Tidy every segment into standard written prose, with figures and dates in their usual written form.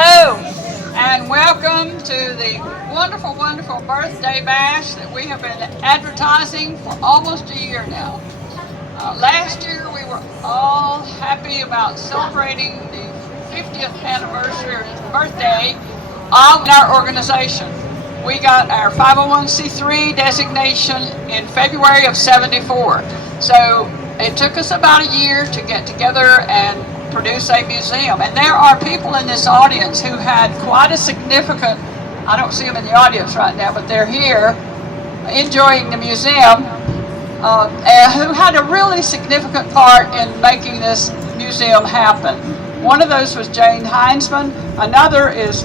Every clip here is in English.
Hello, and welcome to the wonderful, wonderful birthday bash that we have been advertising for almost a year now. Last year we were all happy about celebrating the 50th anniversary or birthday of our organization. We got our 501c3 designation in February of '74. So it took us about a year to get together and produce a museum. And there are people in this audience who had quite a significant, I don't see them in the audience right now, but they're here enjoying the museum, who had a really significant part in making this museum happen. One of those was Jane Heinzman. Another is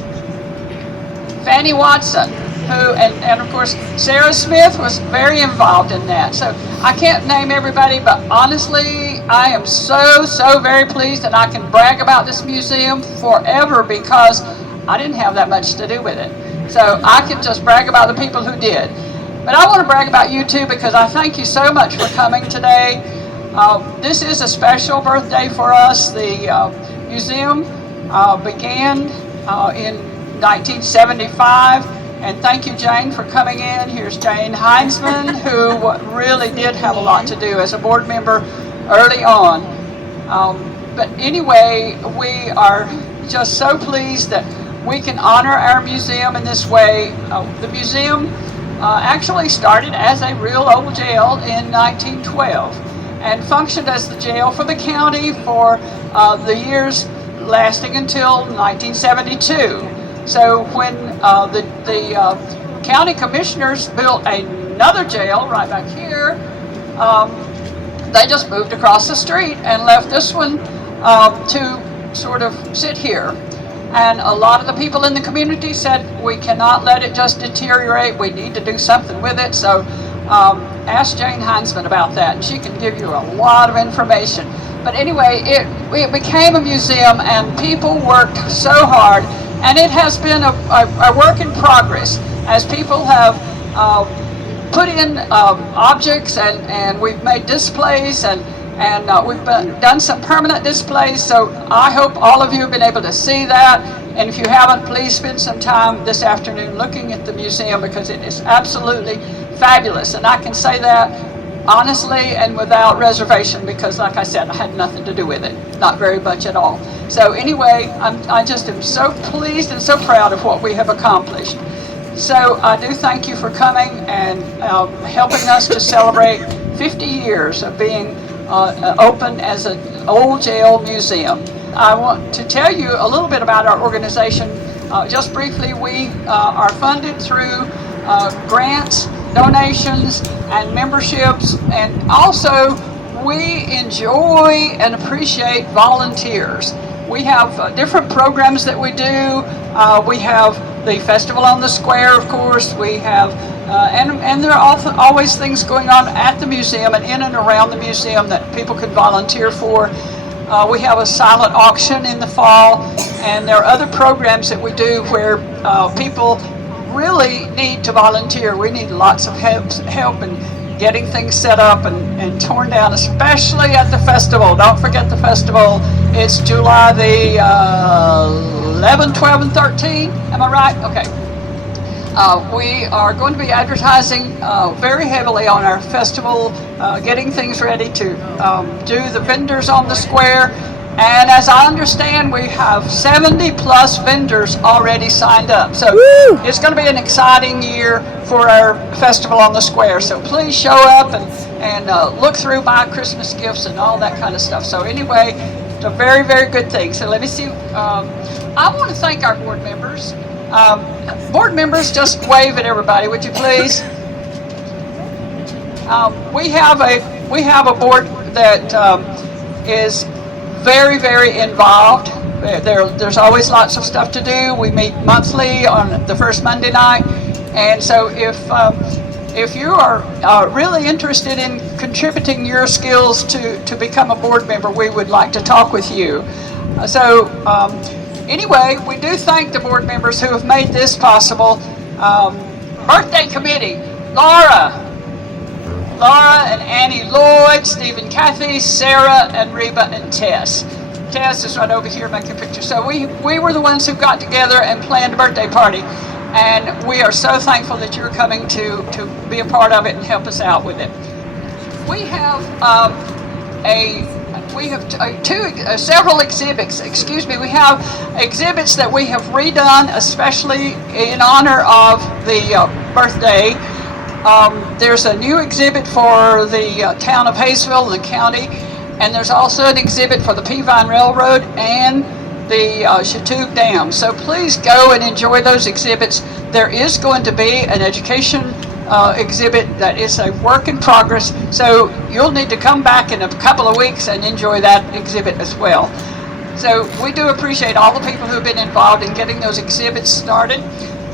Fanny Watson, and of course Sarah Smith was very involved in that. So I can't name everybody, but honestly I am so very pleased that I can brag about this museum forever because I didn't have that much to do with it. So I can just brag about the people who did. But I want to brag about you too because I thank you so much for coming today. This is a special birthday for us. The museum began in 1975. And thank you, Jane, for coming in. Here's Jane Heinzman, who really did have a lot to do as a board member early on. But anyway, we are just so pleased that we can honor our museum in this way. The museum actually started as a real old jail in 1912 and functioned as the jail for the county for the years lasting until 1972. So when the county commissioners built another jail right back here, they just moved across the street and left this one to sort of sit here. And a lot of the people in the community said, we cannot let it just deteriorate, we need to do something with it. So ask Jane Heinzman about that, and she can give you a lot of information. But anyway, it became a museum and people worked so hard. And it has been a work in progress as people have put in objects and we've made displays and we've done some permanent displays. So I hope all of you have been able to see that. And if you haven't, please spend some time this afternoon looking at the museum because it is absolutely fabulous. And I can say that honestly and without reservation because, like I said, I had nothing to do with it, not very much at all. So anyway, I just am so pleased and so proud of what we have accomplished. So I do thank you for coming and helping us to celebrate 50 years of being open as an old jail museum. I want to tell you a little bit about our organization. Just briefly, we are funded through grants, donations, and memberships, and also we enjoy and appreciate volunteers. We have different programs that we do. We have the Festival on the Square, of course. We have, and there are always things going on at the museum and in and around the museum that people can volunteer for. We have a silent auction in the fall, and there are other programs that we do where people really need to volunteer. We need lots of help in getting things set up and torn down, especially at the festival. Don't forget the festival. It's July the 11, 12, and 13. Am I right? Okay. We are going to be advertising very heavily on our festival, getting things ready to do the vendors on the square. And as I understand, we have 70 plus vendors already signed up. So it's going to be an exciting year for our Festival on the Square. So please show up and look through, buy Christmas gifts and all that kind of stuff. So anyway, it's a very good thing. So let me see. I want to thank our board members. Board members, just wave at everybody, would you please? We have a board that is very involved. There's always lots of stuff to do. We meet monthly on the first Monday night, and so if you are really interested in contributing your skills to become a board member, we would like to talk with you. Anyway, we do thank the board members who have made this possible. Birthday committee, Laura and Annie Lloyd, Steve and Kathy, Sarah and Reba and Tess. Tess is right over here making pictures. So we were the ones who got together and planned a birthday party. And we are so thankful that you're coming to be a part of it and help us out with it. We have several exhibits. Excuse me. We have exhibits that we have redone, especially in honor of the birthday. There's a new exhibit for the town of Hayesville, the county, and there's also an exhibit for the Peavine Railroad and the Chatoog Dam. So please go and enjoy those exhibits. There is going to be an education exhibit that is a work in progress, so you'll need to come back in a couple of weeks and enjoy that exhibit as well. So we do appreciate all the people who've been involved in getting those exhibits started.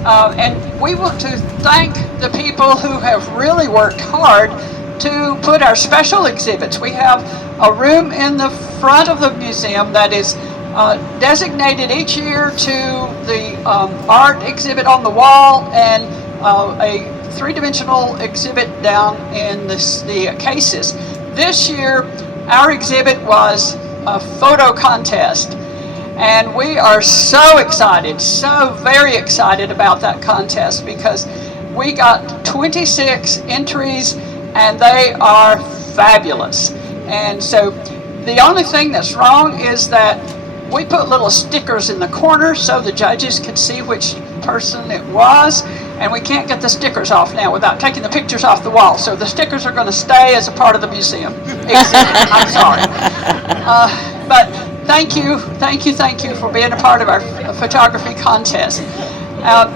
And we want to thank the people who have really worked hard to put our special exhibits. We have a room in the front of the museum that is designated each year to the art exhibit on the wall and a three-dimensional exhibit down in the cases. This year, our exhibit was a photo contest. And we are so excited, so very excited about that contest because we got 26 entries and they are fabulous. And so the only thing that's wrong is that we put little stickers in the corner so the judges could see which person it was, and we can't get the stickers off now without taking the pictures off the wall. So the stickers are going to stay as a part of the museum exhibit. I'm sorry. But thank you for being a part of our photography contest.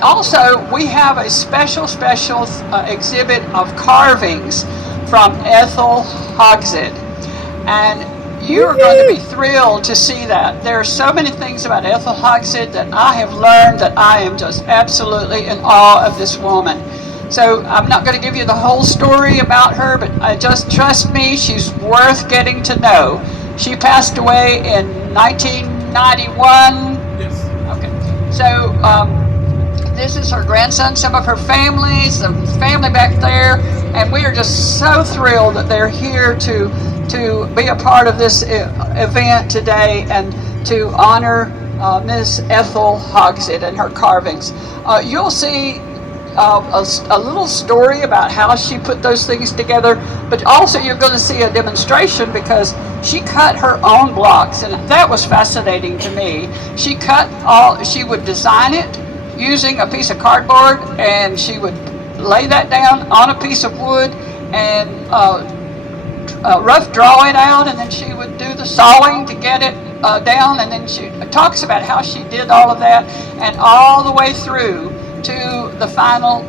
Also, we have a special exhibit of carvings from Ethel Hogsed. And you are going to be thrilled to see that. There are so many things about Ethel Hogsed that I have learned that I am just absolutely in awe of this woman. So I'm not going to give you the whole story about her, but just trust me, she's worth getting to know. She passed away in 1991. Yes. Okay. So this is her grandson, some of her family, some family back there, and we are just so thrilled that they're here to be a part of this event today and to honor Ms. Ethel Hogsed and her carvings. You'll see a little story about how she put those things together, but also you're going to see a demonstration because she cut her own blocks, and that was fascinating to me. She would design it using a piece of cardboard, and she would lay that down on a piece of wood and rough draw it out, and then she would do the sawing to get it down, and then she talks about how she did all of that and all the way through to the final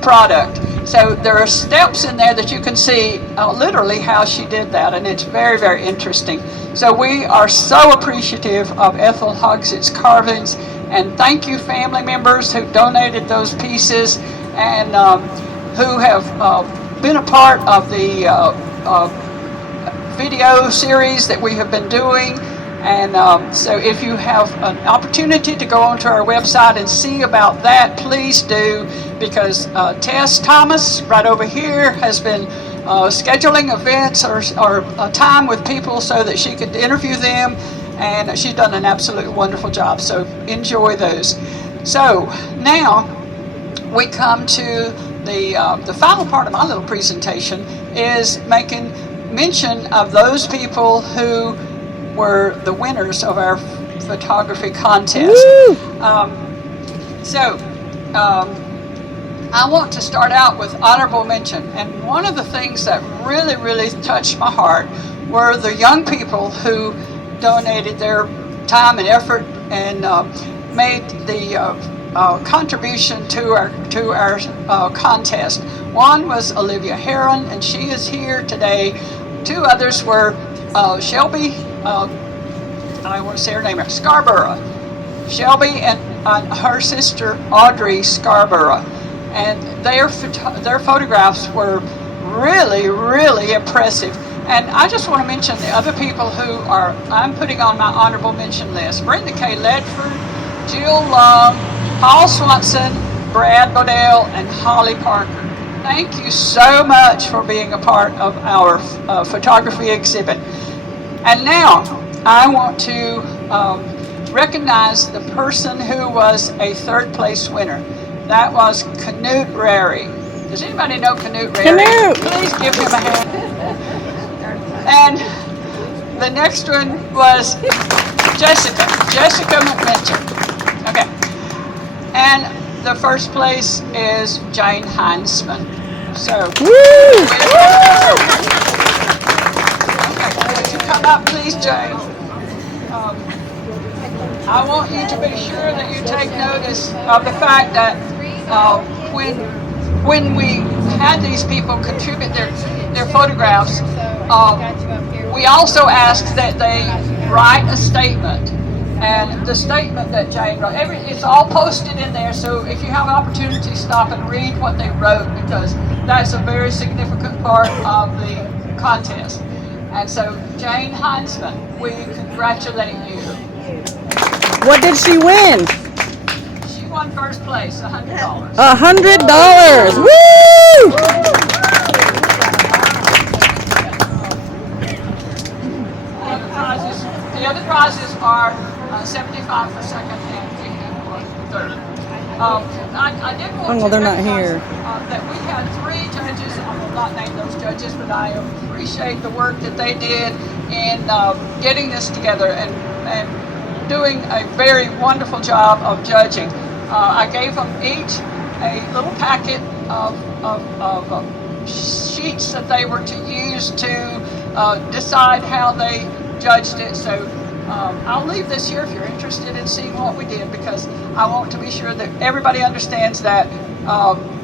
product. So there are steps in there that you can see literally how she did that, and it's very, very interesting. So we are so appreciative of Ethel Hogsd's carvings, and thank you family members who donated those pieces and who have been a part of the video series that we have been doing. And so if you have an opportunity to go onto our website and see about that, please do, because Tess Thomas right over here has been scheduling events or time with people so that she could interview them, and she's done an absolutely wonderful job, so enjoy those. So now we come to the final part of my little presentation, is making mention of those people who were the winners of our photography contest. I want to start out with honorable mention, and one of the things that really, really touched my heart were the young people who donated their time and effort and made the contribution to our contest. One was Olivia Heron, and she is here today. Two others were Shelby, I want to say her name, Scarborough. Shelby and her sister Audrey Scarborough. And their photographs were really, really impressive. And I just want to mention the other people who I'm putting on my honorable mention list. Brenda K. Ledford, Jill Love, Paul Swanson, Brad Bodell, and Holly Parker. Thank you so much for being a part of our photography exhibit. And now, I want to recognize the person who was a third place winner. That was Canute Rary. Does anybody know Canute Rary? Canute! Please give him a hand. And the next one was Jessica McMinter. Okay. And the first place is Jane Heinzman. So, okay, would you come up, please, Jane? I want you to be sure that you take notice of the fact that when we had these people contribute their photographs, we also asked that they write a statement. And the statement that Jane wrote, it's all posted in there, so if you have an opportunity, stop and read what they wrote, because that's a very significant part of the contest. And so, Jane Heinzman, we congratulate you. What did she win? She won first place, $100. $100! Woo! The other prizes are 75 for second and 50 for third. I did want to they're not recognize, here. That we had 3 judges. I will not name those judges, but I appreciate the work that they did in getting this together and doing a very wonderful job of judging. I gave them each a little packet of sheets that they were to use to decide how they judged it. So I'll leave this here if you're interested in seeing what we did, because I want to be sure that everybody understands that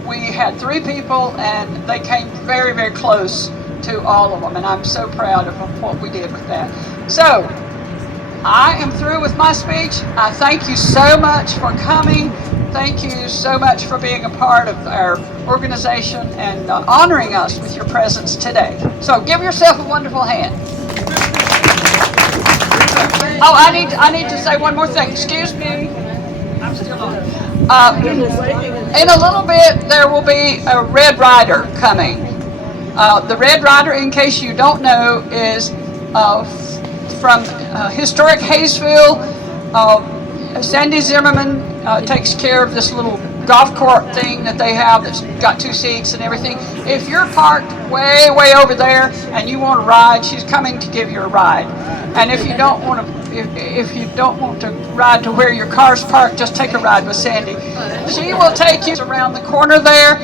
we had 3 people and they came very, very close to all of them, and I'm so proud of what we did with that. So I am through with my speech. I thank you so much for coming. Thank you so much for being a part of our organization and honoring us with your presence today. So give yourself a wonderful hand. Oh, I need to say one more thing. Excuse me. I'm still on. In a little bit, there will be a Red Rider coming. The Red Rider, in case you don't know, is from historic Hayesville. Sandy Zimmerman takes care of this little golf cart thing that they have that's got 2 seats and everything. If you're parked way over there and you want to ride, she's coming to give you a ride. And if you don't want to ride to where your car's parked, just take a ride with Sandy. She will take you around the corner there.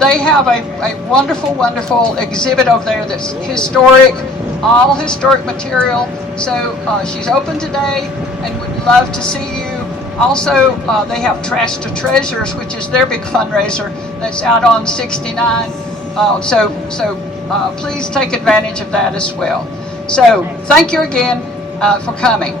They have a wonderful exhibit over there that's historic, all historic material. So she's open today and would love to see you. Also, they have Trash to Treasures, which is their big fundraiser that's out on 69. So please take advantage of that as well. So thank you again for coming.